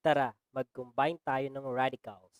Tara, mag-combine tayo ng radicals.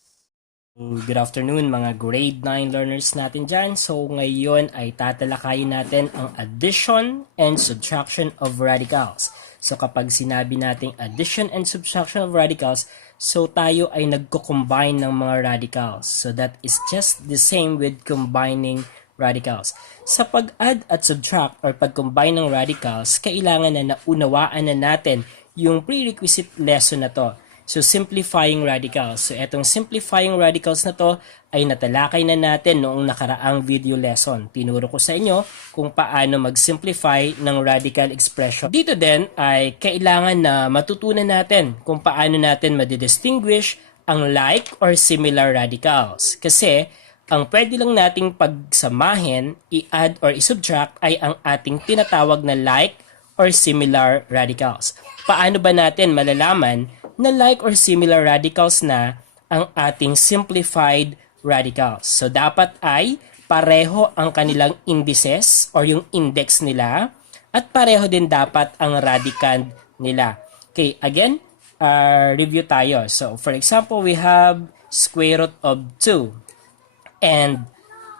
Good afternoon mga grade 9 learners natin dyan. So ngayon ay tatalakayin natin ang addition and subtraction of radicals. So kapag sinabi nating addition and subtraction of radicals, so tayo ay nagko-combine ng mga radicals. So that is just the same with combining radicals. Sa pag-add at subtract or pag-combine ng radicals, kailangan na naunawaan na natin yung prerequisite lesson na to. So, simplifying radicals. So, etong simplifying radicals na to ay natalakay na natin noong nakaraang video lesson. Tinuro ko sa inyo kung paano mag-simplify ng radical expression. Dito din ay kailangan na matutunan natin kung paano natin madidistinguish ang like or similar radicals. Kasi, ang pwede lang nating pagsamahin, i-add or i-subtract ay ang ating tinatawag na like or similar radicals. Paano ba natin malalaman na like or similar radicals na ang ating simplified radicals? So, dapat ay pareho ang kanilang indices or yung index nila at pareho din dapat ang radicand nila. Okay, again, review tayo. So, for example, we have square root of 2 and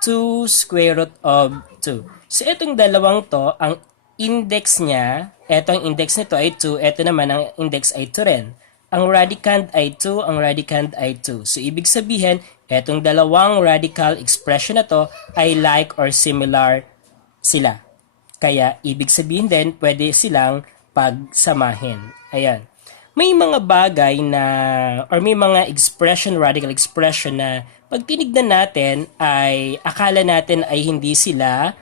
2 square root of 2. So, itong dalawang to, ang index niya, etong index nito ay 2, eto naman ang index ay 2 rin. Ang radicand ay 2, ang radicand ay 2. So, ibig sabihin, etong dalawang radical expression na to ay like or similar sila. Kaya, ibig sabihin din, pwede silang pagsamahin. Ayan. May mga bagay na, or may mga expression, radical expression na pag tinignan natin ay akala natin ay hindi sila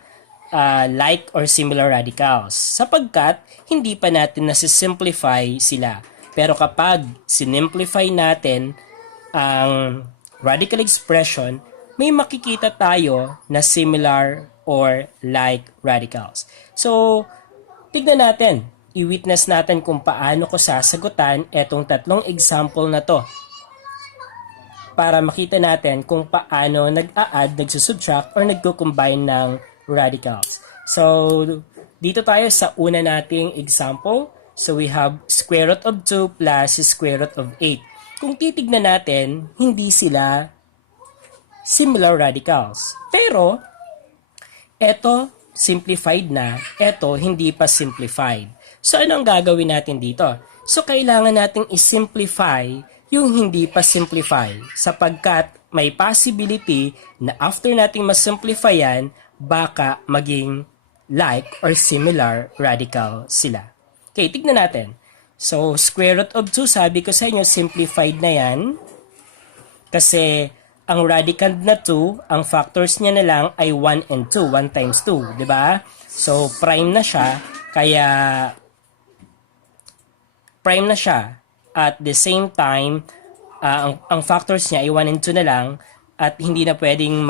like or similar radicals sapagkat hindi pa natin nasisimplify sila. Pero kapag sinimplify natin ang radical expression, may makikita tayo na similar or like radicals. So, tignan natin, i-witness natin kung paano ko sasagutan etong tatlong example na to para makita natin kung paano nag-a-add, nagsusubtract, or nagko-combine ng radicals. So, dito tayo sa una nating example. So, we have square root of 2 plus square root of 8. Kung titignan natin, hindi sila similar radicals. Pero, eto simplified na, eto hindi pa simplified. So, ano ang gagawin natin dito? So, kailangan nating isimplify yung hindi pa simplify sapagkat may possibility na after nating masimplifyan, baka maging like or similar radical sila. Okay, tignan natin. So, square root of 2, sabi ko sa inyo, simplified na yan. Kasi, ang radicand na 2, ang factors niya na lang ay 1 and 2. 1 times 2, di ba? So, prime na siya. Kaya, prime na siya. At the same time, ang factors niya ay 1 and 2 na lang. At hindi na pwedeng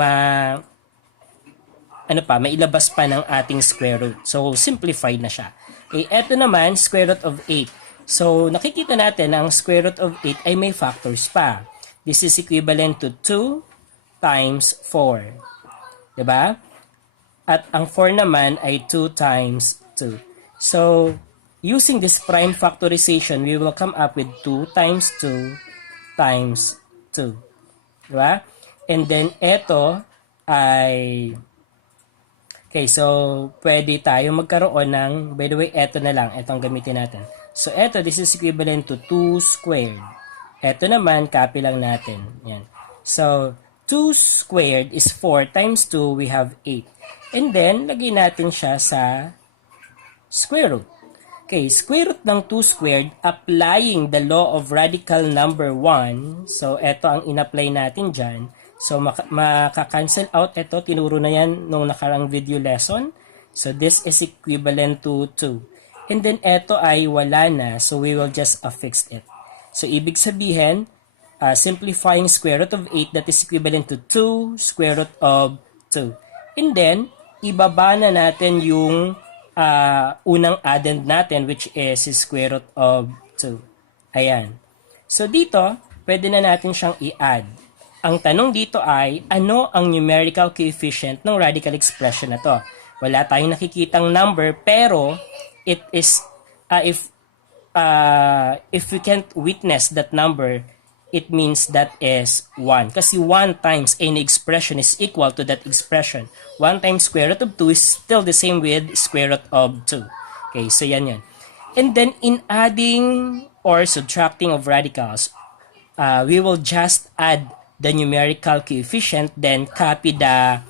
mailabas pa ng ating square root. So, simplified na siya. Okay, eto naman, square root of 8. So, nakikita natin na ang square root of 8 ay may factors pa. This is equivalent to 2 times 4. Diba? At ang 4 naman ay 2 times 2. So, using this prime factorization, we will come up with 2 times 2 times 2. Diba? And then, eto ay... Okay, so pwede tayo magkaroon ng, by the way, eto na lang, etong gamitin natin. So, eto, this is equivalent to 2 squared. Eto naman, copy lang natin. Yan. So, 2 squared is 4 times 2, we have 8. And then, lagay natin siya sa square root. Okay, square root ng 2 squared, applying the law of radical number 1. So, eto ang in-apply natin dyan. So, maka-cancel out ito. Tinuro na yan nung nakarang video lesson. So, this is equivalent to 2. And then, ito ay wala na. So, we will just affix it. So, ibig sabihin, simplifying square root of 8, that is equivalent to 2 square root of 2. And then, ibaba na natin yung unang addend natin, which is square root of 2. Ayan. So, dito, pwede na natin siyang i-add. Ang tanong dito ay, ano ang numerical coefficient ng radical expression na to? Wala tayong nakikitang number, pero it is, if if we can't witness that number, it means that is 1. Kasi 1 times any expression is equal to that expression. 1 times square root of 2 is still the same with square root of 2. Okay, so yan. And then in adding or subtracting of radicals, we will just add the numerical coefficient, then copy the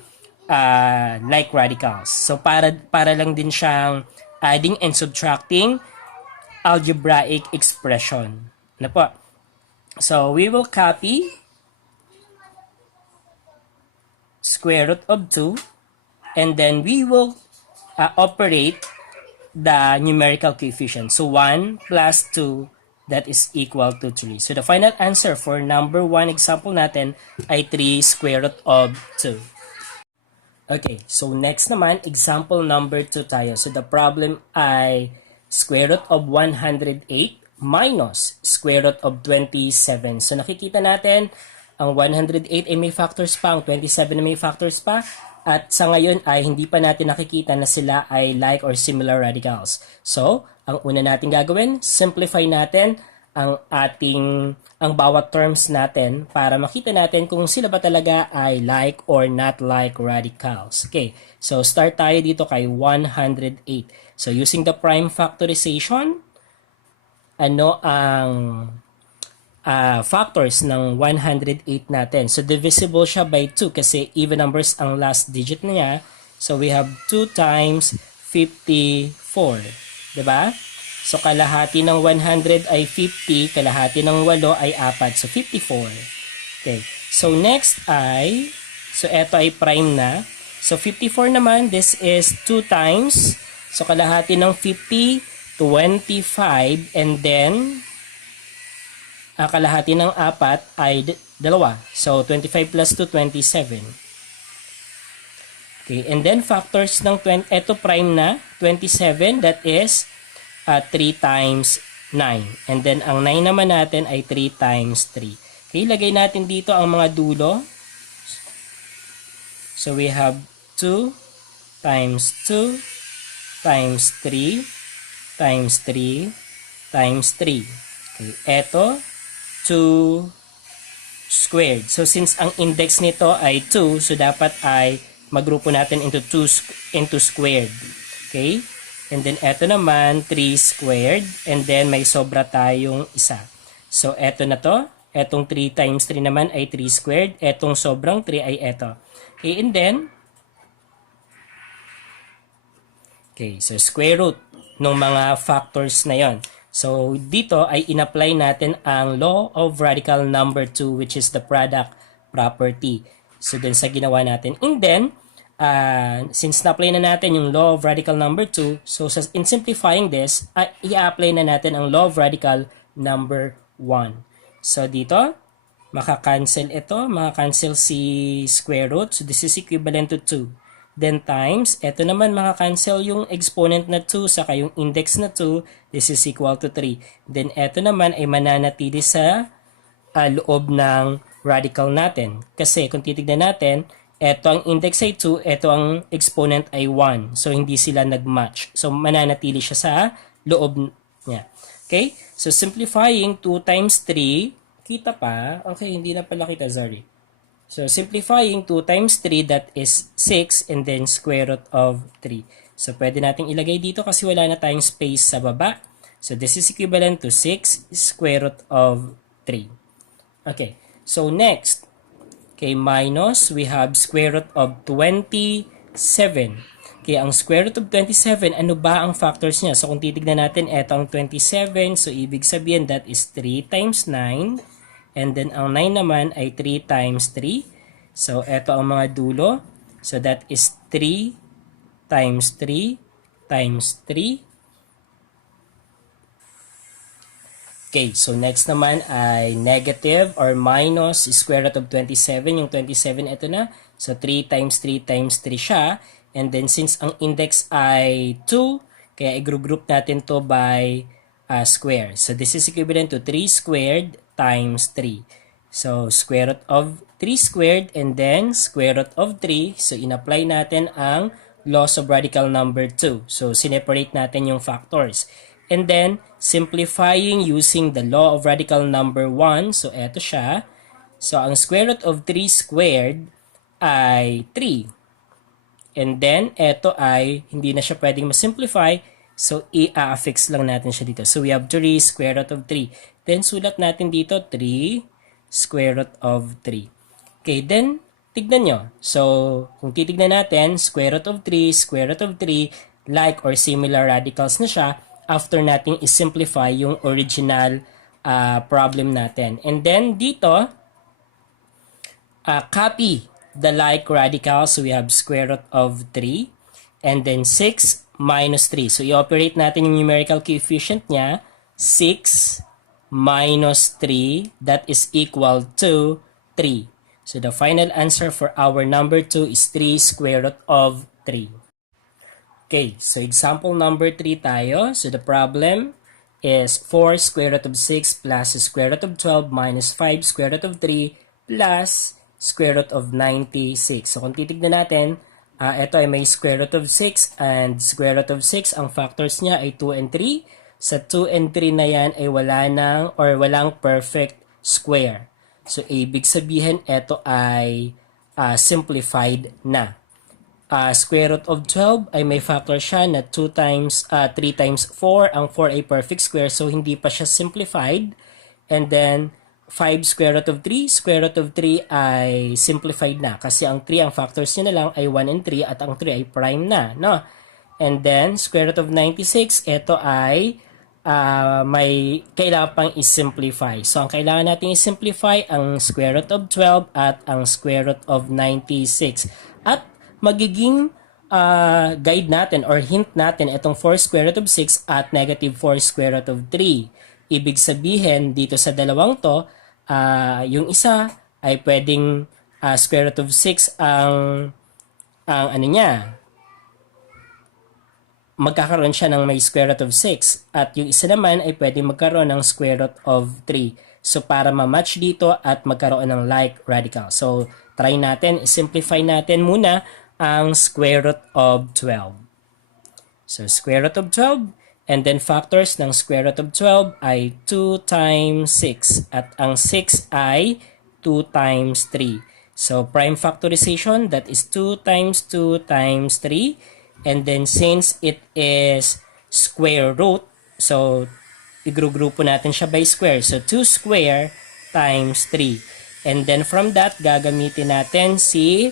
like radicals. So para lang din siyang adding and subtracting algebraic expression. Ano po? So we will copy square root of 2 and then we will operate the numerical coefficient. So 1 plus 2, that is equal to 3. So the final answer for number 1 example natin ay 3 square root of 2. Okay, so next naman, example number 2 tayo. So the problem ay square root of 108 minus square root of 27. So nakikita natin, ang 108 ay may factors pa, ang 27 ay may factors pa, at sa ngayon ay hindi pa natin nakikita na sila ay like or similar radicals. So, ang una natin gagawin, simplify natin ang bawat terms natin para makita natin kung sila ba talaga ay like or not like radicals. Okay, so start tayo dito kay 108. So, using the prime factorization, ano ang factors ng 108 natin? So, divisible siya by 2 kasi even numbers ang last digit niya. So, we have 2 times 54. Diba? So, kalahati ng 100 ay 50, kalahati ng 8 ay 4. So, 54. Okay. So, next ay, so, eto ay prime na. So, 54 naman, this is 2 times. So, kalahati ng 50, 25, and then, kalahati ng 4 ay 2. So, 25 plus 2, 27. Okay, and then factors ng 20, eto prime na, 27, that is 3 times 9. And then, ang 9 naman natin ay 3 times 3. Okay, lagay natin dito ang mga dulo. So, we have 2 times 2 times 3 times 3 times 3. Okay, eto, 2 squared. So, since ang index nito ay 2, so dapat ay magrupo natin into 2 into squared. Okay? And then, eto naman, 3 squared. And then, may sobra tayong isa. So, eto na to. Etong 3 times 3 naman ay 3 squared. Etong sobrang 3 ay eto. Okay, and then, okay, so square root ng mga factors na yon. So, dito ay in-apply natin ang law of radical number 2, which is the product property. So, dun sa ginawa natin. And then, since na-apply na natin yung law of radical number 2, so in simplifying this, i-apply na natin ang law of radical number 1. So, dito, maka-cancel ito. Maka-cancel si square root. So, this is equivalent to 2. Then times, eto naman maka-cancel yung exponent na 2 saka yung index na 2, this is equal to 3. Then eto naman ay mananatili sa loob ng radical natin. Kasi kung titignan natin, eto ang index ay 2, eto ang exponent ay 1. So hindi sila nag-match. So mananatili siya sa loob niya. Okay? So simplifying 2 times 3, kita pa? Okay, hindi na pala kita, sorry. So, simplifying 2 times 3, that is 6, and then square root of 3. So, pwede nating ilagay dito kasi wala na tayong space sa baba. So, this is equivalent to 6 square root of 3. Okay. So, next, okay, minus, we have square root of 27. Okay, ang square root of 27, ano ba ang factors niya? So, kung titignan natin, eto ang 27. So, ibig sabihin, that is 3 times 9. And then, ang 9 naman ay 3 times 3. So, eto ang mga dulo. So, that is 3 times 3 times 3. Okay, so next naman ay negative or minus square root of 27. Yung 27, eto na. So, 3 times 3 times 3 siya. And then, since ang index ay 2, kaya i-group natin to by square. So, this is equivalent to 3 squared times 3. So, square root of 3 squared and then square root of 3. So, in-apply natin ang laws of radical number 2. So, sineparate natin yung factors. And then, simplifying using the law of radical number 1. So, eto siya. So, ang square root of 3 squared ay 3. And then, eto ay hindi na siya pwedeng ma-simplify. So, i-affix lang natin siya dito. So, we have 3 square root of 3. Then, sulat natin dito 3 square root of 3. Okay, then, tignan nyo. So, kung titignan natin, square root of 3, square root of 3, like or similar radicals na siya after nating isimplify yung original problem natin. And then, dito, copy the like radicals. So, we have square root of 3, and then 6 minus 3. So, i-operate natin yung numerical coefficient niya, 6 minus 3, that is equal to 3. So, the final answer for our number 2 is 3 square root of 3. Okay, so example number 3 tayo. So, the problem is 4 square root of 6 plus square root of 12 minus 5 square root of 3 plus square root of 96. So, kung titignan natin, ito ay may square root of 6 and square root of 6. Ang factors niya ay 2 and 3. Sa 2 and 3 na yan ay walang perfect square. So, ibig sabihin, ito ay simplified na. Square root of 12 ay may factor siya na 3 times 4. Ang 4 ay perfect square, so hindi pa siya simplified. And then, 5 square root of 3. Square root of 3 ay simplified na. Kasi ang 3, ang factors niya na lang ay 1 and 3 at ang 3 ay prime na. No? And then, square root of 96, ito ay may kailangan pang i-simplify. So, ang kailangan natin i-simplify ang square root of 12 at ang square root of 96. At magiging guide natin or hint natin itong 4 square root of 6 at negative 4 square root of 3. Ibig sabihin, dito sa dalawang to, yung isa ay pwedeng square root of 6 ang ano niya, magkakaroon siya ng may square root of 6. At yung isa naman ay pwedeng magkaroon ng square root of 3. So, para ma-match dito at magkaroon ng like radical. So, try natin, simplify natin muna ang square root of 12. So, square root of 12, and then factors ng square root of 12 ay 2 times 6. At ang 6 ay 2 times 3. So, prime factorization, that is 2 times 2 times 3. And then, since it is square root, so, igrupo natin siya by square. So, 2 square times 3. And then, from that, gagamitin natin si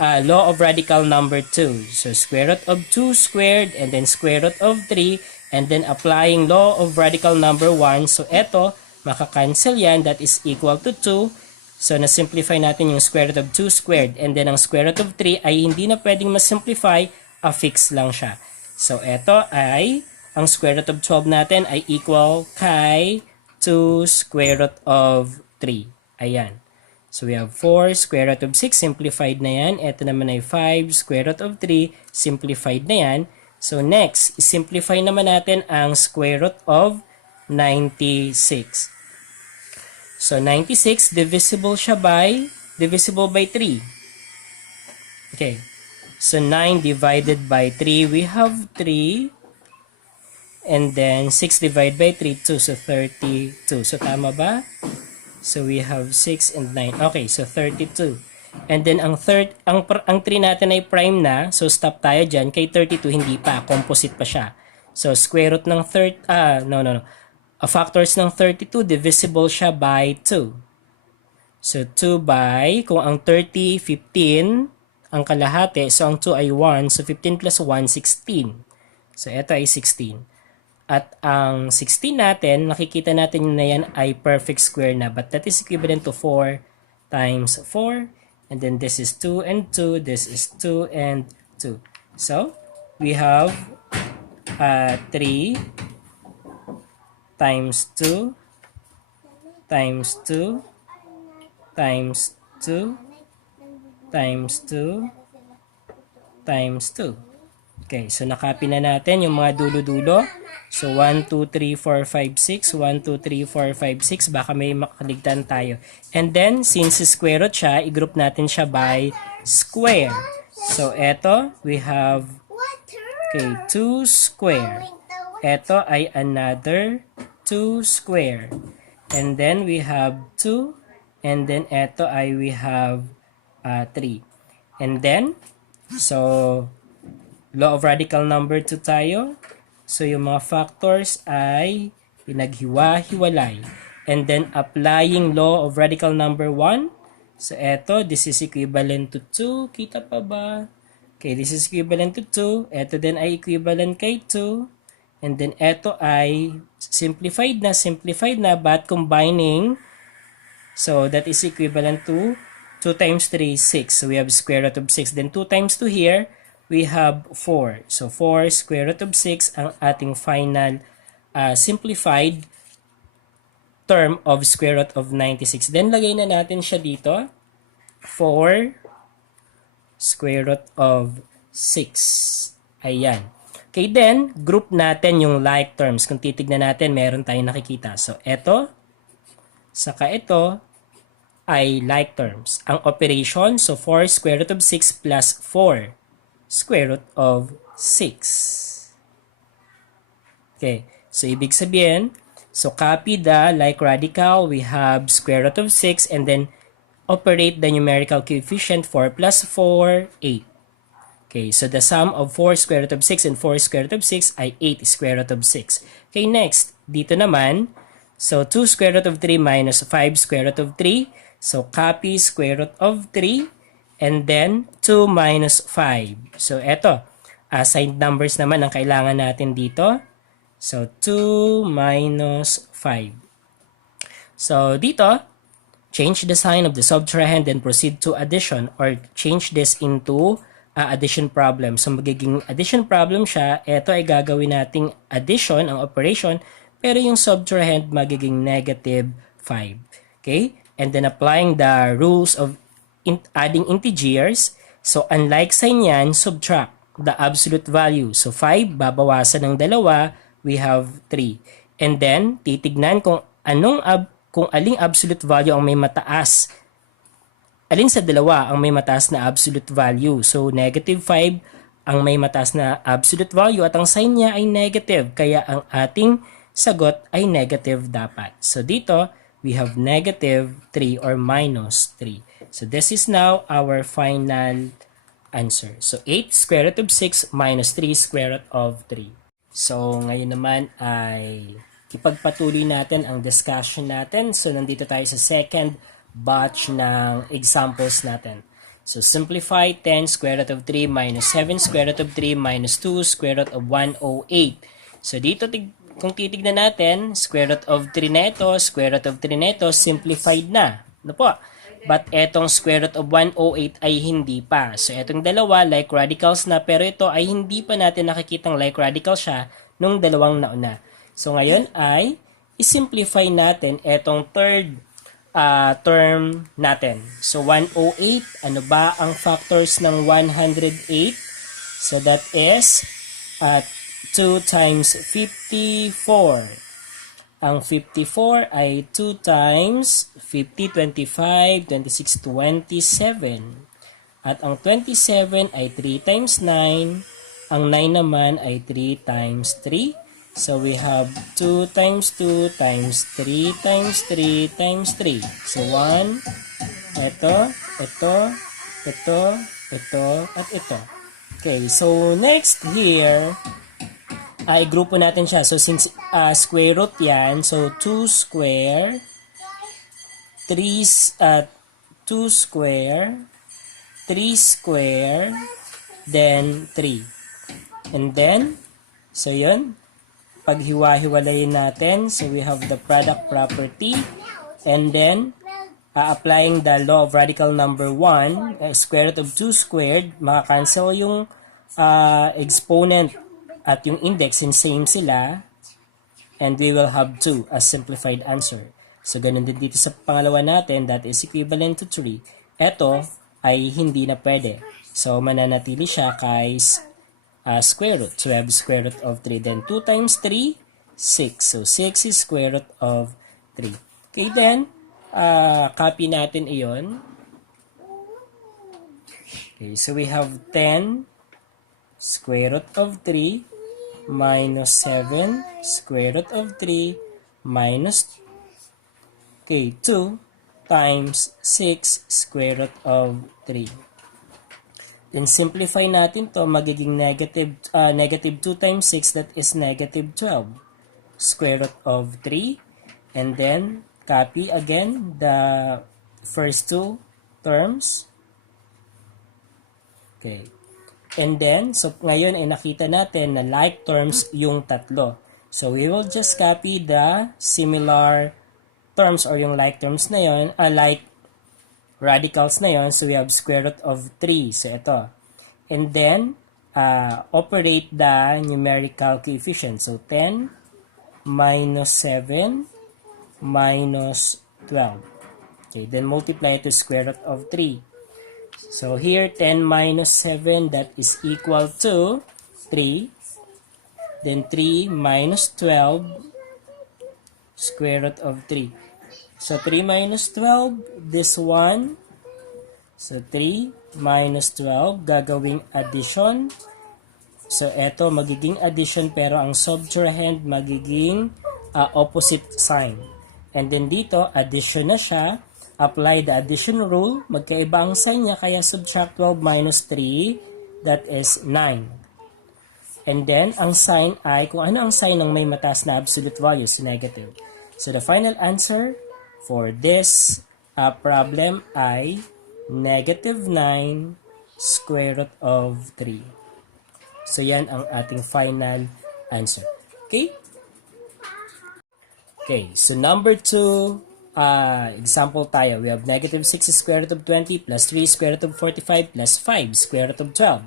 law of radical number 2. So, square root of 2 squared and then square root of 3 and then applying law of radical number 1. So, eto, makakancel yan. That is equal to 2. So, na-simplify natin yung square root of 2 squared and then ang square root of 3 ay hindi na pwedeng ma-simplify. Affix lang siya. So, eto ay ang square root of 12 natin ay equal kay 2 square root of 3. Ayan. So, we have 4 square root of 6, simplified na yan. Ito naman ay 5 square root of 3, simplified na yan. So, next, simplify naman natin ang square root of 96. So, 96, divisible by 3. Okay. So, 9 divided by 3, we have 3. And then, 6 divided by 3, 2. So, 32. So, tama ba? So, we have 6 and 9. Okay, so 32. And then, ang 3 natin ay prime na. So, stop tayo dyan. Kay 32, hindi pa. Composite pa siya. So, square root ng factors ng 32, divisible siya by 2. So, 2 by, kung ang 30, 15, ang kalahati. So, ang 2 ay 1. So, 15 plus 1, 16. So, ito ay 16. At ang 16 natin, nakikita natin na yan ay perfect square na. But that is equivalent to 4 times 4. And then this is 2 and 2. This is 2 and 2. So, we have 3 times 2 times 2 times 2 times 2 times 2. Okay, so nakopy na natin yung mga dulo-dulo. So, 1, 2, 3, 4, 5, 6. 1, 2, 3, 4, 5, 6. Baka may makaligtan tayo. And then, since square root siya, i-group natin siya by square. So, eto, we have 2 square. Ito ay another 2 square. And then we have 2. And then ito ay we have 3. And then, so, law of radical number 2 tayo. So, yung mga factors ay pinaghiwa-hiwalay. And then, applying law of radical number 1. So, eto, this is equivalent to 2. Kita pa ba? Okay, this is equivalent to 2. Eto din ay equivalent kay 2. And then, eto ay simplified na, but combining, so that is equivalent to 2 times 3, 6. So, we have square root of 6. Then, 2 times 2 here, we have 4. So, 4 square root of 6 ang ating final simplified term of square root of 96. Then, lagay na natin siya dito. 4 square root of 6. Ayan. Okay, then, group natin yung like terms. Kung titignan natin, meron tayong nakikita. So, ito, saka ito, ay like terms. Ang operation, so 4 square root of 6 plus 4 square root of 6. Okay, so ibig sabihin, so copy the like radical, we have square root of 6, and then operate the numerical coefficient 4 plus 4, 8. Okay, so the sum of 4 square root of 6 and 4 square root of 6 ay 8 square root of 6. Okay, next, dito naman, so 2 square root of 3 minus 5 square root of 3. So copy square root of 3 and then 2 minus 5. So eto, signed numbers naman ang kailangan natin dito. So 2 minus 5. So dito, change the sign of the subtrahend and proceed to addition or change this into addition problem. So magiging addition problem siya. Ito ay gagawin nating addition, ang operation, pero yung subtrahend magiging negative 5. Okay? And then applying the rules of adding integers. So unlike sign yan, subtract the absolute value. So 5, babawasan ng 2, we have 3. And then, titignan kung kung aling absolute value ang may mataas. Alin sa dalawa ang may mataas na absolute value. So, negative 5 ang may mataas na absolute value at ang sign niya ay negative. Kaya ang ating sagot ay negative dapat. So, dito, we have negative 3 or minus 3. So, this is now our final answer. So, 8 square root of 6 minus 3 square root of 3. So, ngayon naman ay ipagpatuloy natin ang discussion natin. So, nandito tayo sa second batch ng examples natin. So, simplify 10 square root of 3 minus 7 square root of 3 minus 2 square root of 108. So, dito kung titignan natin, square root of 3 na ito, square root of 3 na ito, simplified na. Ano po? But etong square root of 108 ay hindi pa. So, etong dalawa, like radicals na, pero ito ay hindi pa natin nakikitang like radical siya nung dalawang nauna. So, ngayon ay isimplify natin etong third term natin. So, 108, ano ba ang factors ng 108? So, that is 2 times 54. Ang 54 ay 2 times 50, 25, 26, 27. At ang 27 ay 3 times 9. Ang 9 naman ay 3 times 3. So, we have 2 times 2 times 3 times 3 times 3. So, 1, ito, at ito. Okay, so next here, ay grupo natin siya. So, since square root yan, so 2 square, 2 square, 3 square, then 3. And then, so yun, paghiwa-hiwalayin natin, so we have the product property, and then, applying the law of radical number 1, square root of 2 squared, makakancel yung exponent at yung index, and same sila, and we will have 2 as simplified answer. So, ganun din dito sa pangalawa natin, that is equivalent to 3. Ito ay hindi na pwede. So, mananatili siya kay square root. So, we have square root of 3. Then, 2 times 3, 6. So, 6 is square root of 3. Okay, then, copy natin iyon. Okay, so we have 10 square root of 3 minus 7 square root of 3 minus 2 times 6 square root of 3. Then simplify natin to, magiging negative 2 times 6, that is negative 12 square root of 3. And then copy again the first two terms. Okay. And then, so ngayon ay nakita natin na like terms yung tatlo. So we will just copy the similar terms or yung like terms na yun, like radicals na yun. So we have square root of 3. So ito. And then, operate the numerical coefficient. So 10 minus 7 minus 12. Okay, then multiply to square root of 3. So here, 10 minus 7, that is equal to 3. Then 3 minus 12, square root of 3. So 3 minus 12, this one. So 3 minus 12, gagawing addition. So eto, magiging addition pero ang subtrahend magiging opposite sign. And then dito, addition na siya. Apply the addition rule. Magkaiba ang sign niya, kaya subtract 12 minus 3, that is 9. And then, ang sign ay, kung ano ang sign ng may mataas na absolute value, so negative. So the final answer for this problem ay negative 9 square root of 3. So yan ang ating final answer. Okay? Okay, so number 2, example tayo. We have negative 6 square root of 20 plus 3 square root of 45 plus 5 square root of 12.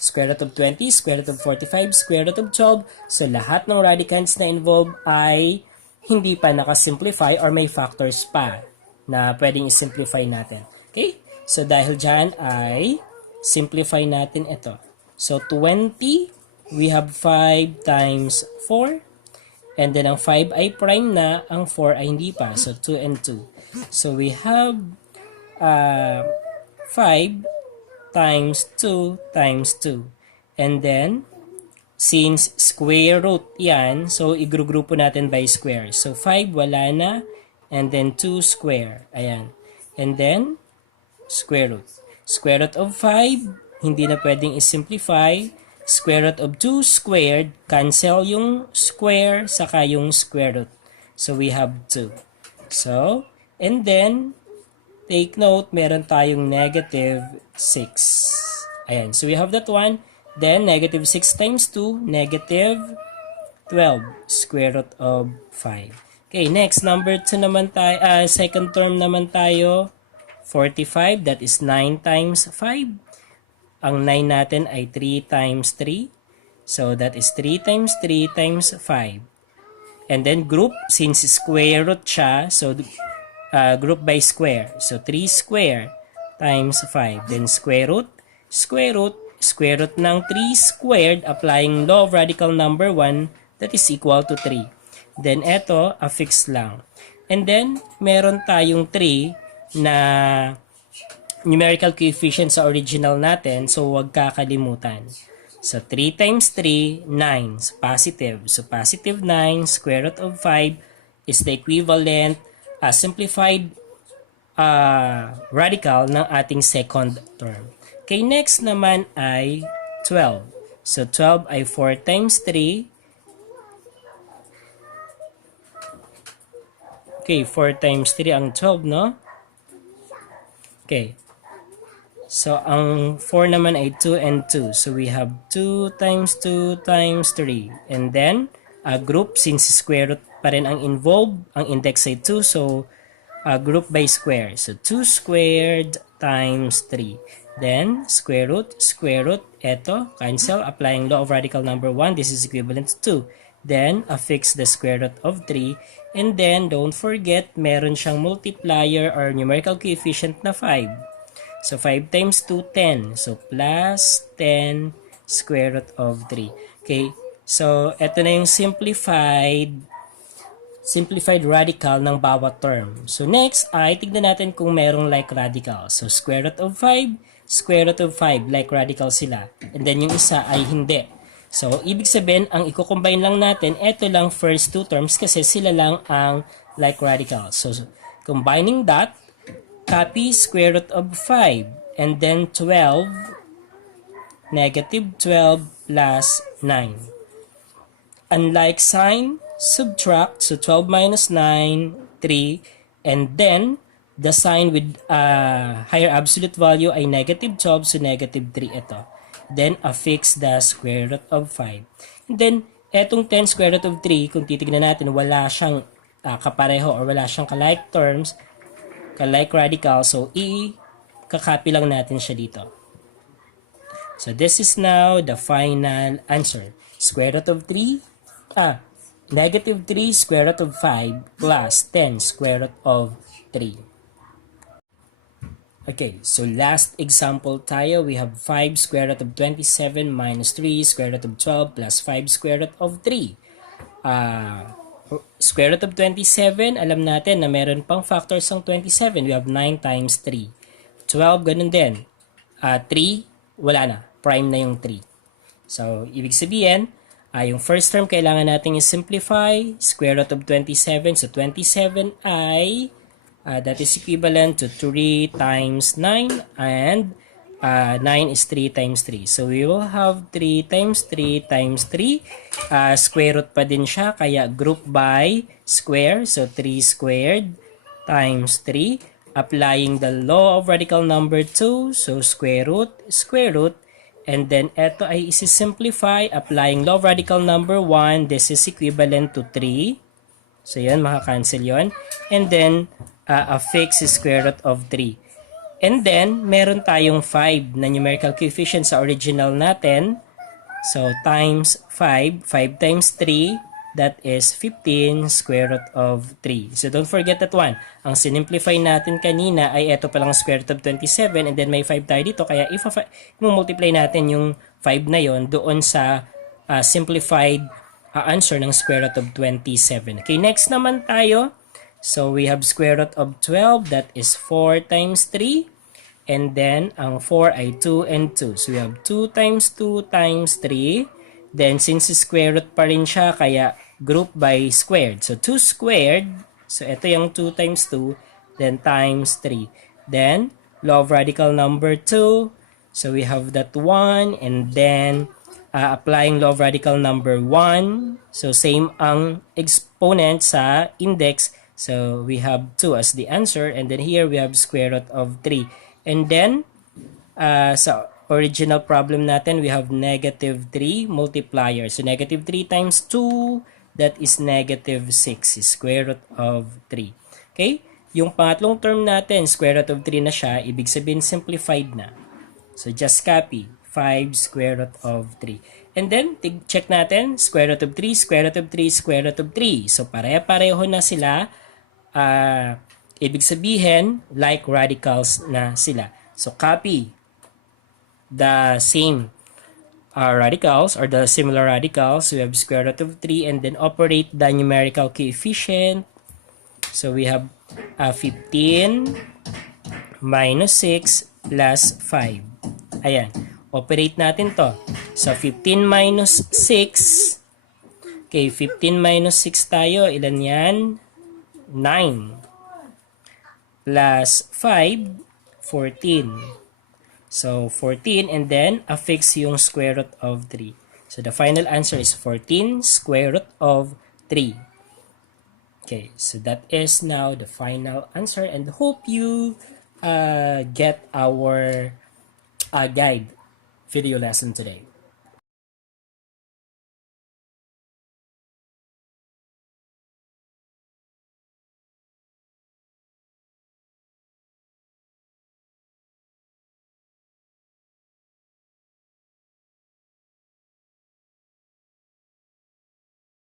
Square root of 20, square root of 45, square root of 12. So lahat ng radicands na involved ay hindi pa nakasimplify or may factors pa na pwedeng isimplify natin. Okay? So dahil dyan ay simplify natin ito. So 20, we have 5 times 4. And then ang 5 ay prime na, ang 4 ay hindi pa. So 2 and 2. So we have 5 times 2 times 2. And then, since square root yan, so igrupo natin by square. So 5 wala na, and then 2 square. Ayan. And then, square root. Square root of 5, hindi na pwedeng isimplify. Square root of 2 squared, cancel yung square, saka yung square root. So we have 2. So, and then, take note, meron tayong negative 6. Ayan, so we have that one. Then, negative 6 times 2, negative 12, square root of 5. Okay, next, number 2 naman tayo, second term naman tayo, 45, that is 9 times 5. Ang 9 natin ay 3 times 3. So, that is 3 times 3 times 5. And then, group, since square root siya, so, group by square. So, 3 square times 5. Then, square root, square root, square root ng 3 squared, applying law of radical number 1, that is equal to 3. Then, eto, affix lang. And then, meron tayong 3 na numerical coefficient sa original natin, so huwag kakalimutan. So, 3 times 3, 9. So, positive. So, positive 9 square root of 5 is the equivalent simplified radical ng ating second term. Okay, next naman ay 12. So, 12 ay 4 times 3. Okay, 4 times 3 ang 12, no? Okay. So, ang 4 naman ay 2 and 2. So, we have 2 times 2 times 3. And then, group, since square root pa rin ang involved, ang index ay 2. So, group by square. So, 2 squared times 3. Then, square root, eto, cancel, applying law of radical number 1. This is equivalent to 2. Then, affix the square root of 3. And then, don't forget, meron siyang multiplier or numerical coefficient na 5. So, 5 times 2, 10. So, plus 10 square root of 3. Okay. So, ito na yung simplified radical ng bawat term. So, next ay tignan natin kung merong like radical. So, square root of 5, like radical sila. And then, yung isa ay hindi. So, ibig sabihin, ang i-combine lang natin, ito lang first two terms kasi sila lang ang like radicals. So, combining that, copy square root of 5 and then 12, negative 12 plus 9. Unlike sign, subtract, so 12 minus 9, 3, and then the sign with higher absolute value ay negative 12, so negative 3 ito. Then affix the square root of 5. And then, etong 10 square root of 3, kung titignan natin, wala siyang kapareho or wala siyang kalike terms, kalike radical, so kakopy lang natin siya dito. So this is now the final answer. Square root of 3, negative 3 square root of 5 plus 10 square root of 3. Okay, so last example tayo. We have 5 square root of 27 minus 3 square root of 12 plus 5 square root of 3. Square root of 27, alam natin na meron pang factors ng 27. We have 9 times 3. 12, ganun din. 3, wala na. Prime na yung 3. So, ibig sabihin, yung first term kailangan natin i-simplify. Square root of 27. So, 27 ay, that is equivalent to 3 times 9. And 9 is 3 times 3. So, we will have 3 times 3 times 3. Square root pa din siya, kaya group by square. So, 3 squared times 3. Applying the law of radical number 2. So, square root, and then ito ay isi-simplify. Applying law of radical number 1, this is equivalent to 3. So, yan, makakancel yon. And then, affix is square root of 3. And then, meron tayong 5 na numerical coefficient sa original natin. So, times 5. 5 times 3, that is 15 square root of 3. So, don't forget that one. Ang sinimplify natin kanina ay ito palang square root of 27 and then may 5 tayo dito. Kaya, i-multiply natin yung 5 na yon doon sa simplified answer ng square root of 27. Okay, next naman tayo. So, we have square root of 12. That is 4 times 3. And then, ang 4 ay 2 and 2. So, we have 2 times 2 times 3. Then, since square root pa rin siya, kaya group by squared. So, 2 squared. So, ito yung 2 times 2. Then, times 3. Then, law of radical number 2. So, we have that 1. And then, applying law of radical number 1. So, same ang exponent sa index. So, we have 2 as the answer. And then, here we have square root of 3. And then, sa original problem natin, we have negative 3 multiplier. So, negative 3 times 2, that is negative 6, is square root of 3. Okay? Yung pangatlong term natin, square root of 3 na siya, ibig sabihin simplified na. So, just copy 5 square root of 3. And then, check natin, square root of 3, square root of 3, square root of 3. So, pareho na sila. Ibig sabihin, like radicals na sila. So, copy the same radicals or the similar radicals. We have square root of 3 and then operate the numerical coefficient. So, we have 15 minus 6 plus 5. Ayan. Operate natin to. So, 15 minus 6. Okay, 15 minus 6 tayo. Ilan yan? 9. Plus 5, 14. So, 14 and then affix yung square root of 3. So, the final answer is 14 square root of 3. Okay, so that is now the final answer and hope you get our guide video lesson today.